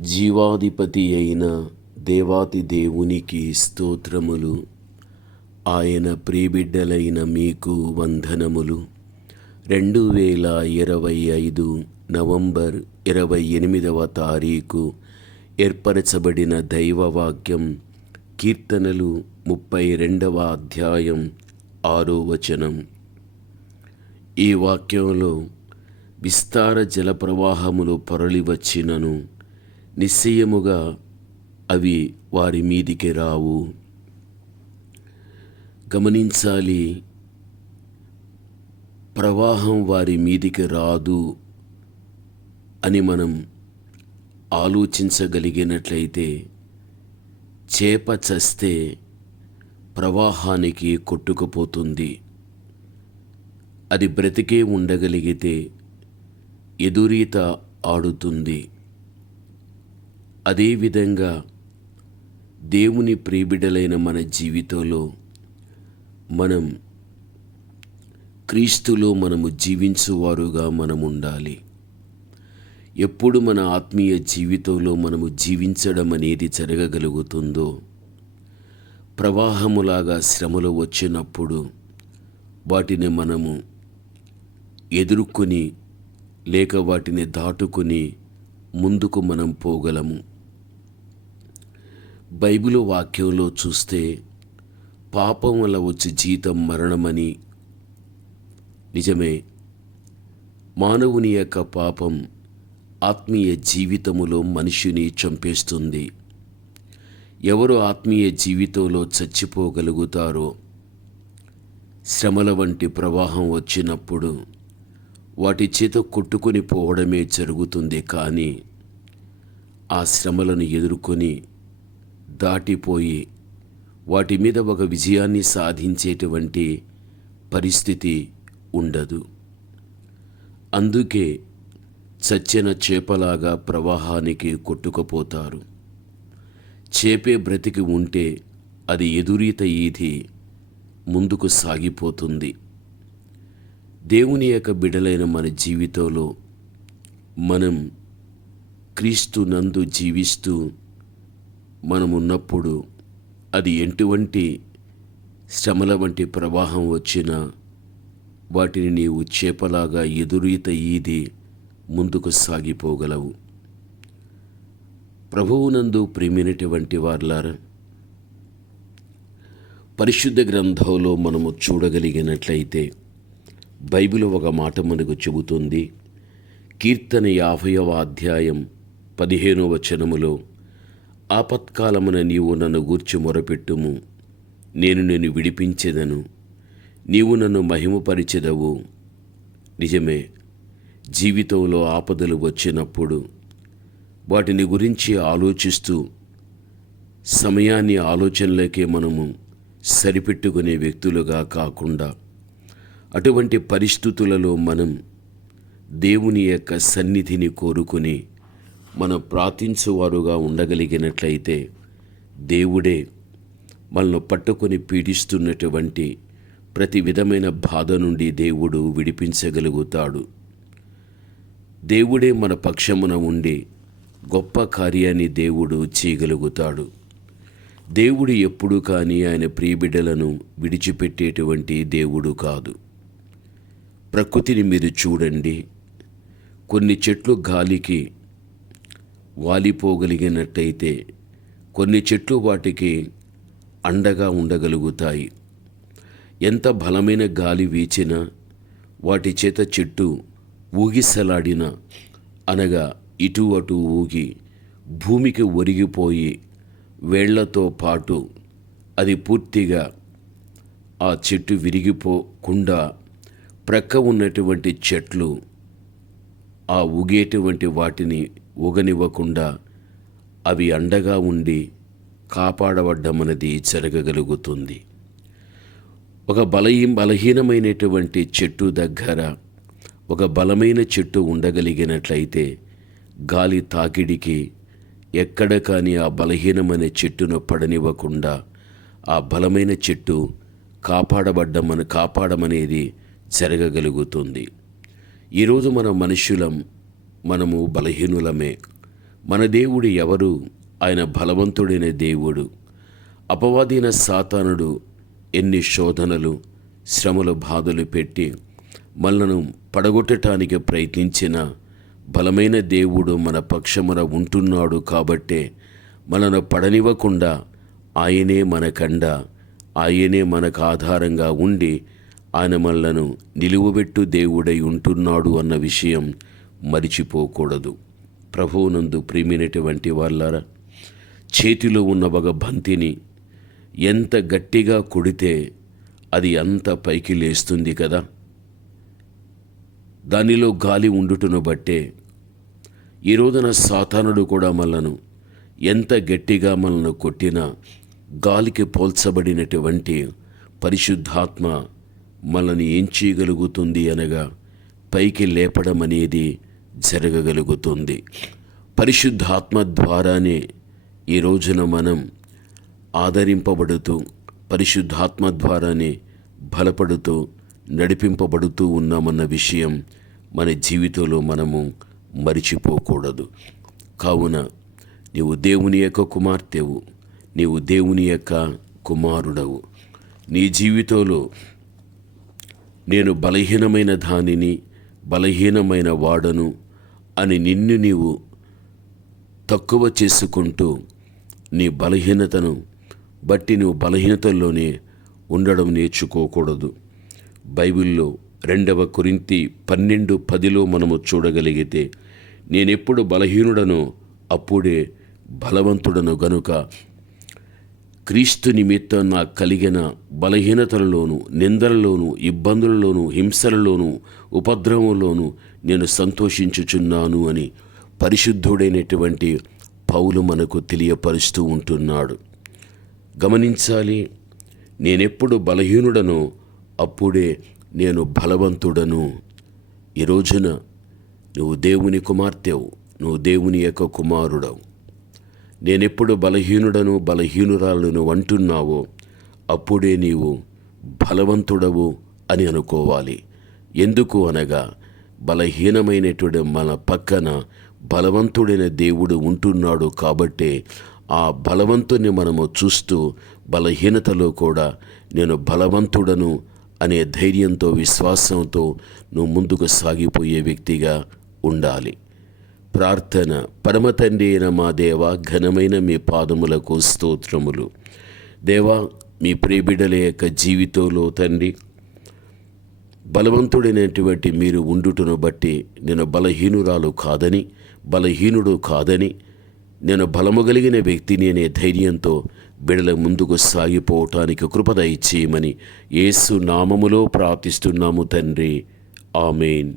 జీవాధిపతి అయిన దేవాతి దేవునికి స్తోత్రములు. ఆయన ప్రియబిడ్డలైన మీకు వందనములు. రెండు వేల ఇరవై ఐదు నవంబర్ ఇరవై ఎనిమిదవ తారీఖు ఏర్పరచబడిన దైవవాక్యం కీర్తనలు ముప్పై రెండవ అధ్యాయం ఆరో వచనం. ఈ వాక్యంలో విస్తార జలప్రవాహములు పొరలివచ్చినను పొరలి వచ్చినను నిశ్చయముగా అవి వారి మీదికి రావు. గమనించాలి ప్రవాహం వారి మీదికి రాదు అని మనం ఆలోచించగలిగినట్లయితే చేప చస్తే ప్రవాహానికి కొట్టుకుపోతుంది. అది బ్రతికే ఉండగలిగితే ఎదురీత ఆడుతుంది. అదేవిధంగా దేవుని ప్రియబిడలైన మన జీవితంలో మనం క్రీస్తులో మనము జీవించువారుగా మనం ఉండాలి ఎప్పుడు మన ఆత్మీయ జీవితంలో మనము జీవించడం అనేది జరగగలుగుతుందో ప్రవాహములాగా శ్రమలు వచ్చినప్పుడు వాటిని మనము ఎదుర్కొని లేక వాటిని దాటుకొని ముందుకు మనం పోగలము. బైబిల్ వాక్యంలో చూస్తే పాపం వల్ల వచ్చి జీతం మరణమని. నిజమే మానవుని యొక్క పాపం ఆత్మీయ జీవితములో మనిషిని చంపేస్తుంది. ఎవరు ఆత్మీయ జీవితంలో చచ్చిపోగలుగుతారో శ్రమల వంటి ప్రవాహం వచ్చినప్పుడు వాటి చేత కొట్టుకొని పోవడమే జరుగుతుంది కానీ ఆ శ్రమలను ఎదుర్కొని దాటిపోయి వాటి మీద ఒక విజయాన్ని సాధించేటువంటి పరిస్థితి ఉండదు. అందుకే చచ్చిన చేపలాగా ప్రవాహానికి కొట్టుకుపోతారు. చేపే బ్రతికి ఉంటే అది ఎదురీత ఈది ముందుకు సాగిపోతుంది. దేవుని యొక్క బిడలైన మన జీవితంలో మనం క్రీస్తు నందు జీవిస్తూ మనమున్నప్పుడు అది ఎటువంటి శ్రమల వంటి ప్రవాహం వచ్చినా వాటిని నీవు చేపలాగా ఎదురీత ఈది ముందుకు సాగిపోగలవు. ప్రభువునందు ప్రేమినటువంటి వార్లారా పరిశుద్ధ గ్రంథంలో మనము చూడగలిగినట్లయితే బైబిల్ ఒక మాట మనకు చెబుతుంది. కీర్తన యాభైవ అధ్యాయం పదిహేనో వచనములో ఆపత్కాలమున నీవు నన్ను గూర్చి మొరపెట్టుము. నేను నేను విడిపించేదను. నీవు నన్ను మహిమపరిచెదవు. నిజమే జీవితంలో ఆపదలు వచ్చినప్పుడు వాటిని గురించి ఆలోచిస్తూ సమయాన్ని ఆలోచనలకే మనము సరిపెట్టుకునే వ్యక్తులుగా కాకుండా అటువంటి పరిస్థితులలో మనం దేవుని యొక్క సన్నిధిని కోరుకుని మనం ప్రార్థించువారుగా ఉండగలిగినట్లయితే దేవుడే మనల్ని పట్టుకొని పీడిస్తున్నటువంటి ప్రతి విధమైన బాధ నుండి దేవుడు విడిపించగలుగుతాడు. దేవుడే మన పక్షమున ఉండి గొప్ప కార్యాన్ని దేవుడు చేయగలుగుతాడు. దేవుడు ఎప్పుడు కానీ ఆయన ప్రియబిడ్డలను విడిచిపెట్టేటువంటి దేవుడు కాదు. ప్రకృతిని మీరు చూడండి. కొన్ని చెట్లు గాలికి వాలిపోగలిగినట్టయితే కొన్ని చెట్లు వాటికి అండగా ఉండగలుగుతాయి. ఎంత బలమైన గాలి వీచినా వాటి చేత చెట్టు ఊగిసలాడిన అనగా ఇటు అటు ఊగి భూమికి ఒరిగిపోయి వేళ్ళతో పాటు అది పూర్తిగా ఆ చెట్టు విరిగిపోకుండా ప్రక్క ఉన్నటువంటి చెట్లు ఆ ఊగేటువంటి వాటిని ఊగనివ్వకుండా అవి అండగా ఉండి కాపాడబడ్డమన్నది జరగగలుగుతుంది. ఒక బలహీన బలహీనమైనటువంటి చెట్టు దగ్గర ఒక బలమైన చెట్టు ఉండగలిగినట్లయితే గాలి తాకిడికి ఎక్కడ కానీ ఆ బలహీనమైన చెట్టును పడనివ్వకుండా ఆ బలమైన చెట్టు కాపాడబడ్డమని కాపాడమనేది జరగగలుగుతుంది. ఈరోజు మన మనుషులం మనము బలహీనులమే. మన దేవుడు ఎవరు? ఆయన బలవంతుడైన దేవుడు. అపవాదీన సాతానుడు ఎన్ని శోధనలు శ్రమలు బాధలు పెట్టి మనలను పడగొట్టడానికి ప్రయత్నించిన బలమైన దేవుడు మన పక్షమున ఉంటున్నాడు కాబట్టే మనను పడనివ్వకుండా ఆయనే మనకండ ఆయనే మనకు ఆధారంగా ఉండి ఆయన మనలను నిలువబెట్టు దేవుడై ఉంటున్నాడు అన్న విషయం మరిచిపోకూడదు. ప్రభువునందు ప్రేమినటువంటి వాళ్ళారా చేతిలో ఉన్న ఒక బంతిని ఎంత గట్టిగా కొడితే అది అంత పైకి లేస్తుంది కదా? దానిలో గాలి ఉండుటను బట్టే ఈ రోజున సాతానుడు కూడా మనను ఎంత గట్టిగా మనను కొట్టినా గాలికి పోల్చబడినటువంటి పరిశుద్ధాత్మ మనల్ని ఏం చేయగలుగుతుంది అనగా పైకి లేపడం అనేది జరగగలుగుతుంది. పరిశుద్ధాత్మ ద్వారానే ఈ రోజున మనం ఆదరింపబడుతూ పరిశుద్ధాత్మ ద్వారానే బలపడుతూ నడిపింపబడుతూ ఉన్నామన్న విషయం మన జీవితంలో మనము మరిచిపోకూడదు. కావున నీవు దేవుని యొక్క కుమార్తెవు నీవు దేవుని యొక్క కుమారుడవు. నీ జీవితంలో నేను బలహీనమైన దానిని బలహీనమైన వాడను అని నిన్ను నీవు తక్కువ చేసుకుంటూ నీ బలహీనతను బట్టి నువ్వు బలహీనతల్లోనే ఉండడం నేర్చుకోకూడదు. బైబిల్లో రెండవ కురింతి పన్నెండు పదిలో మనము చూడగలిగితే నేనెప్పుడు బలహీనుడను అప్పుడే బలవంతుడను గనుక క్రీస్తు నిమిత్తం నాకు కలిగిన బలహీనతలలోను నిందలలోను ఇబ్బందులలోను హింసలలోను ఉపద్రవంలోను నేను సంతోషించుచున్నాను అని పరిశుద్ధుడైనటువంటి పౌలు మనకు తెలియపరుస్తూ ఉంటున్నాడు. గమనించాలి నేనెప్పుడు బలహీనుడనో అప్పుడే నేను బలవంతుడను. ఈ రోజున నువ్వు దేవుని కుమార్తెవు నువ్వు దేవుని యొక్క కుమారుడవు. నేనెప్పుడు బలహీనుడను బలహీనురాలను అంటున్నావో అప్పుడే నీవు బలవంతుడవు అని అనుకోవాలి. ఎందుకు అనగా బలహీనమైనటువంటి మన పక్కన బలవంతుడైన దేవుడు ఉంటున్నాడు కాబట్టే ఆ బలవంతుని మనము చూస్తూ బలహీనతలో కూడా నేను బలవంతుడను అనే ధైర్యంతో విశ్వాసంతో నువ్వు ముందుకు సాగిపోయే వ్యక్తిగా ఉండాలి. ప్రార్థన. పరమ అయిన మా దేవ ఘనమైన మీ పాదములకు స్తోత్రములు. దేవా మీ ప్రియబిడల యొక్క జీవితంలో తండ్రి బలవంతుడైనటువంటి మీరు ఉండుటను బట్టి నేను బలహీనురాలు కాదని బలహీనుడు కాదని నేను బలము కలిగిన వ్యక్తిని అనే ధైర్యంతో బిడల ముందుకు సాగిపోవటానికి కృపద ఇచ్చేయమని యేసు నామములో ప్రార్థిస్తున్నాము తండ్రి. ఆమెన్.